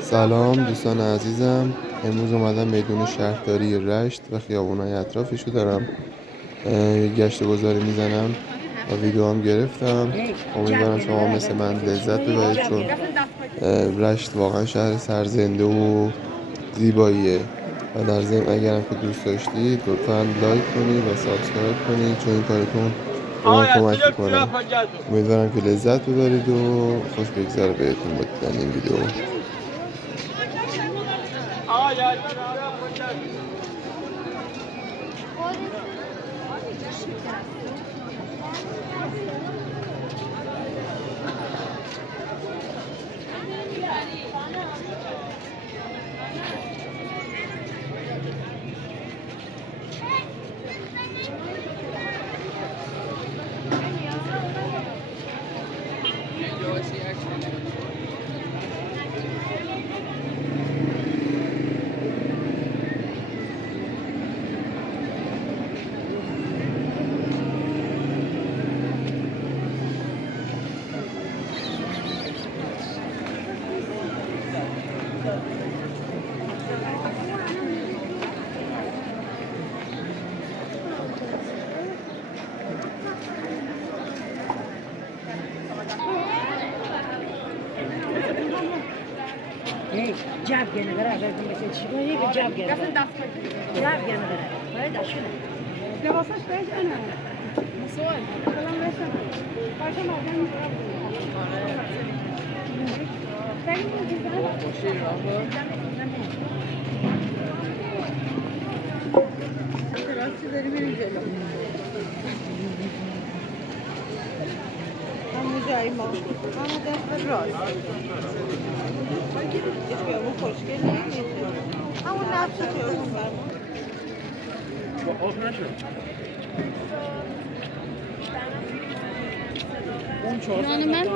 سلام دوستان عزیزم، امروز اومدم میدان شهرداری رشت و خیابونای اطرافشو دارم گشت و گذاری میزنم و ویدیو هم گرفتم. امیدوارم شما مثل من لذت ببرید، چون رشت واقعا شهر سرزنده و زیباییه و در ضمن اگرم که دوست داشتید لطفا لایک کنید و سابسکرایب کنید، چون این کارتون به من کمک میکنه. امیدوارم که لذت ببرید و خوش بگذره بهتون با دیدن این ویدیو. جاب گنه داره اگر دیگه چی کنی که جاب گنه داره جاب گنه داره باید داشتن لباسش بهش نه مسئول کلام رسن باشه مردم راستی داری میریم جلو همون جایی ما همون دست راست خیابون خوشگل نیست همون نفس خیابون برمون آف نشد اون 400 من